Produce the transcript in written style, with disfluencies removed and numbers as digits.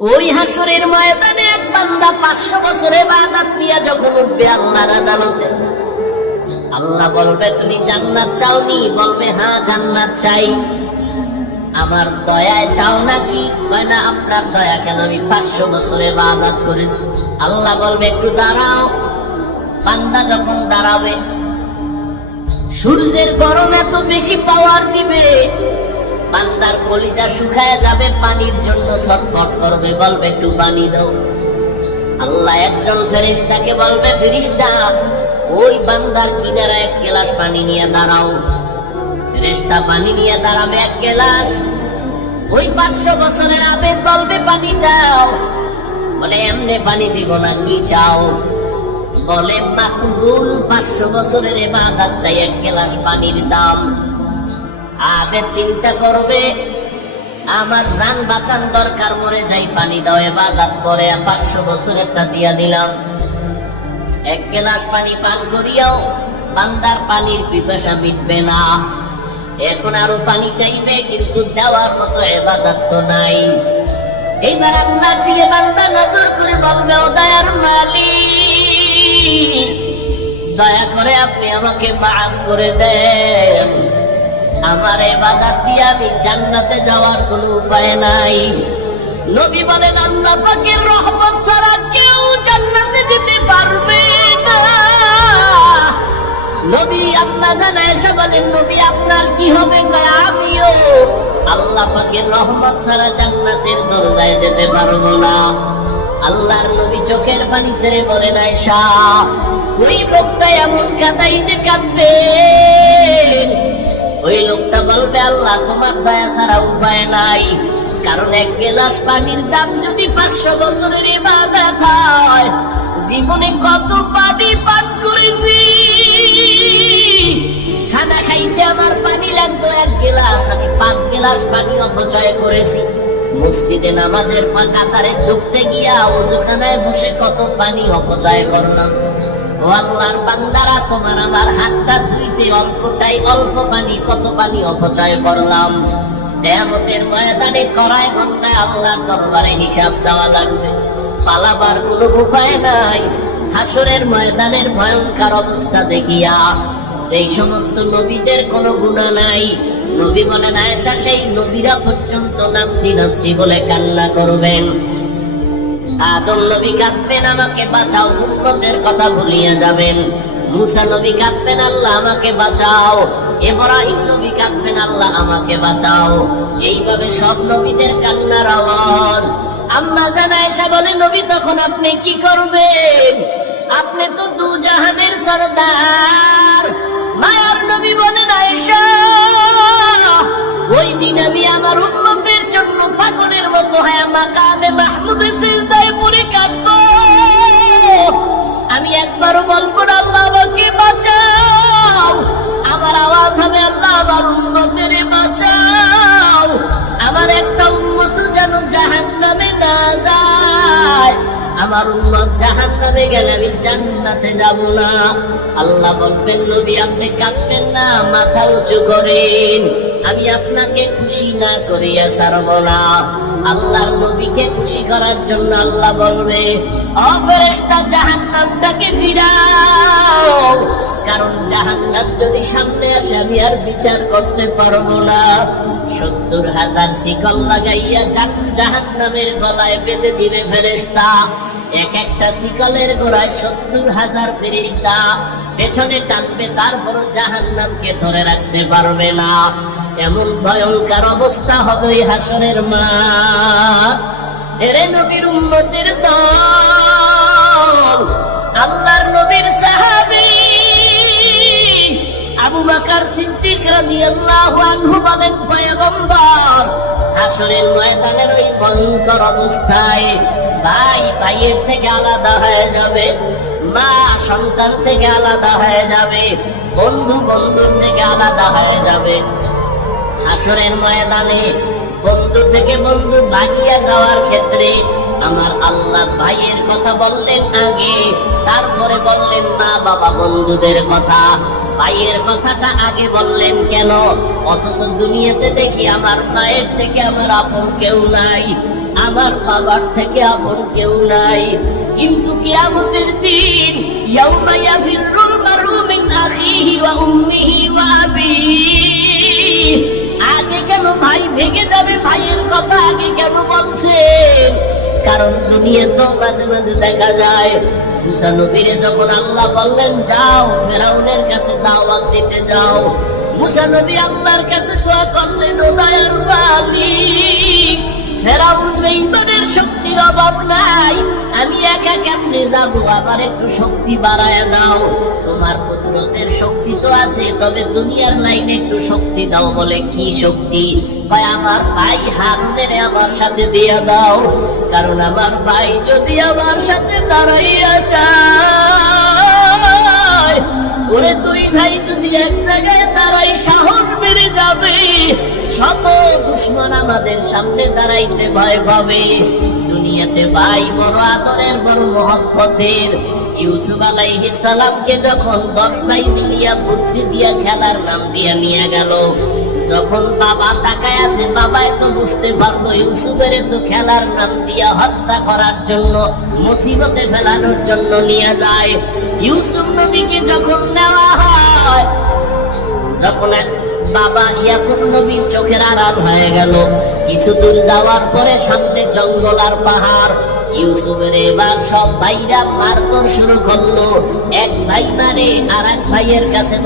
ওই হাসরের ময়দানে এক বান্দা 500 বছর ইবাদত দিয়া যখন উঠবে আল্লাহর আদালতে, আল্লাহ বলবে তুমি জান্নাত চাওনি? বলবে হ্যাঁ জান্নাত চাই। আমার দয়ায় চাও নাকি? কয় না, আপনার দয়া কেন, আমি 500 বছর ইবাদত করেছি। আল্লাহ বলবে একটু দাঁড়াও। বান্দা যখন দাঁড়াবে, সূর্যের গরম এত বেশি পাওয়ার দিবে, বান্দার কলিজা শুকায় যাবে, পানির জন্য ছটফট করবে, বলবে একটু পানি দাও। আল্লাহ একজন ফেরেশতাকে বলবে, ফেরেশতা ওই বান্দার কিনারা এক গ্লাস পানি নিয়ে দাঁড়াও। ফেরেশতা পানি নিয়ে দাঁড়াবে এক গ্লাস। ওই 500 বছরের আবেদ বলবে পানি দাও। বলে এমনি পানি দিব না, কি চাও? বলে মাকবুল 500 বছরের ইবাদত চাই, এক গ্লাস পানির দাম। আবে চিন্তা করবে, আমার জান বাঁচান দরকার, মরে যাই, পানি দাও, ইবাদত করে 500 বছরেরটা দিয়া দিলাম। এক গ্লাস পানি পান করিয়াও বান্দার পানির পিপাসা মিটবে না, এখন আরো পানি চাইবে, কিন্তু দেওয়ার মতো ইবাদত তো নাই। এইবার আল্লাহ দিয়ে বান্দা নজর করে বলবে, ও দয়ার মালিক, দয়া করে আপনি আমাকে মাফ করে দেন, আমার ইবাদত দিয়ে আমি জান্নাতে যাওয়ার কোনো উপায় নাই। নবী বলেন আল্লাহ পাকের রহমত ছাড়া কেউ জান্নাতে যেতে পারবে না। নবী আম্মা জান আয়েশা বলেন, নবী আপনার কি হবে? কয় আমিও আল্লাহ পাকের রহমত ছাড়া জান্নাতের দরজায় যেতে পারবো না। আল্লাহর নবী চোখের পানি ছেড়ে বলেন, আয়েশা ওই লোকটা এমন কাঁদাই যে কাঁদবে, ওই লোকটা বলবে আল্লাহ তোমার দয়া ছাড়া উপায় নাই। কারণ এক গ্লাস পানির দাম যদি 500 বছরের ইবাদত হয়, জীবনে কত পানি পান করেছি। খানা খাইতে আমার পানি লাগতো 1 গ্লাস, আমি 5 গ্লাস পানি অপচয় করেছি। মসজিদে নামাজের কাতারে ঢুকতে গিয়া ওযুখানায় বসে কত পানি অপচয় করলাম। ও আল্লাহর বান্দারা, তোমার আমার হাতটা ধুইতে অল্প পানি, কত পানি অপচয় করলাম। কিয়ামতের ময়দানে কড়াই ঘন্টায় আল্লাহর দরবারে হিসাব দেওয়া লাগবে, পালাবার কোনো উপায় নাই। হাসরের ময়দানের ভয়ঙ্কর অবস্থা দেখিয়া সেই সমস্ত নবীদের কোনো গুনাহ নাই। নবী বলেন আয়েশা, সেই নবীরা পর্যন্ত নাফসি নাফসি বলে কান্না করবেন। আদম নবী কাঁদবেন, আমাকে বাঁচাও, উম্মতের কথা ভুলিয়ে যাবেন। মুসা নবী কাঁদবেন, আল্লাহ আমাকে বাঁচাও। ইব্রাহিম নবী কাঁদবেন, আল্লাহ আমাকে বাঁচাও। এইভাবে সব নবীদের কান্নার আওয়াজ। আম্মা জান আয়েশা বলে, নবী তখন আপনি কি করবেন? আপনি তো দুজাহানের সরদার। মায়ার নবী বলেন, আয়েশা ওই দিন আমি আমার উম্মতের জন্য পাগলের মতো হয়ে মাকামে মাহমুদে সিজদায় পড়ে কাঁদবো। আমি একবারও বলবো না আল্লাহ আমাকে বাঁচাও, আমার আওয়াজ হবে আল্লাহ আমার উম্মতের বাঁচাও। আমার একটা উম্মত যেন জাহান্নামে না যায়, আমার উম্মত জাহান্নামে গেলে আমি জান্নাতে যাব না। আল্লাহ বলবেন, নবী আপনি কাঁদবেন না, মাথা উঁচু করেন, আমি আপনাকে খুশি না করিয়া ছাড়ব না। আল্লাহর নবীকে খুশি করার জন্য আল্লাহ বলবে, ও ফেরেশতা জাহান্নামটাকে ফিরাও, কারণ জাহান্নাম যদি সামনে আসে আমি আর বিচার করতে পারবো না। 70,000 শিকল লাগাইয়া জাহান্নামের গলায় বেঁধে দিবে ফেরেশতা। এক একটা শিকলের গোড়ায় 70,000 ফেরেশতা পেছনে টানবে, তারপরও জাহান্নামকে ধরে রাখতে পারবে না। এমন ভয়ঙ্কর অবস্থা হবে হাসরের মাঠ। এরে নবীর উম্মতের দল, আল্লাহর নবীর সাহাবী আবু বকর সিদ্দিক রাদিয়াল্লাহু আনহু বলেন, পয়গম্বর হাসরের ময়দানের ওই ভয়ঙ্কর অবস্থায় ভাই ভাইয়ের থেকে আলাদা হয়ে যাবে, মা সন্তান থেকে আলাদা হয়ে যাবে, বন্ধু বন্ধুর থেকে আলাদা হয়ে যাবে। হাসরের ময়দানে বন্ধু থেকে বন্ধু ভাগিয়া যাওয়ার ক্ষেত্রে আমার আল্লাহ ভাইয়ের কথা বললেন আগে, তারপরে বললেন মা বাবা বন্ধুদের কথা। ভাইয়ের কথাটা আগে বললেন কেন? অথচ দুনিয়াতে দেখি আমার মায়ের থেকে আমার আপন কেউ নাই, আমার বাবার থেকে আপন কেউ নাই। কিন্তু কিয়ামতের দিন ইয়াউমা ইয়াফিরুল মারউ মিন আখিহি ওয়া উম্মিহি ওয়া আবিহি, আগে কেন ভাই ভেঙে যাবে? ভাইয়ের কথা আগে কেন বলছেন? কারণ দুনিয়া তো মাঝে মাঝে দেখা যায় মুসা নবীরে যখন আল্লাহ বললেন যাও ফেরাউনের কাছে দাওয়াত দিতে যাও, মুসা নবী আল্লাহর কাছে দোয়া করলেন, ও দয়ার মালিক, ফেরাউন বেঈমানের শক্তির অভাব নাই, আমি একা কেমনে যাব? আবার একটু শক্তি বাড়ায় দাও। তোমার কুদরতের শক্তি তো আছে, তবে দুনিয়ার লাইনে একটু শক্তি দাও। বলে কি শক্তি? ভাই আমার ভাই হারুনের আমার সাথে দিয়া দাও, কারণ আমার ভাই যদি আমার সাথে দাঁড়াইয়া যায়, ওরে দুই ভাই যদি এক জায়গায় দাঁড়াই সাহস বেড়ে যাবে, শত দুশমন আমাদের সামনে দাঁড়াইতে ভয় পাবে। দুনিয়াতে ভাই বড় আদরের, বড় মহব্বতের। ইউসুফ আলাইহিস সালামকে যখন 10 ভাই মিলিয়া বুদ্ধি দিয়া খেলার নাম দিয়া নিয়ে গেল, যখন বাবা তাকায় আছে, বাবাই তো বুঝতে পারলো ইউসুফের তো খেলার নাম দিয়া হত্যা করার জন্য, মুসিবতে ফেলানোর জন্য নিয়ে যায়। ইউসুফ নবীকে যখন নেওয়া হয়, যখন বাবা ইয়াকুব নবীর চোখের আড়াল হয়ে গেল, কিছু দূর যাওয়ার পরে সামনে জঙ্গল আর পাহাড়। ইউসুফের এবার সব ভাইরা মারধর শুরু করলো, এক ভাই মারে আর এক ভাইয়ের কাছে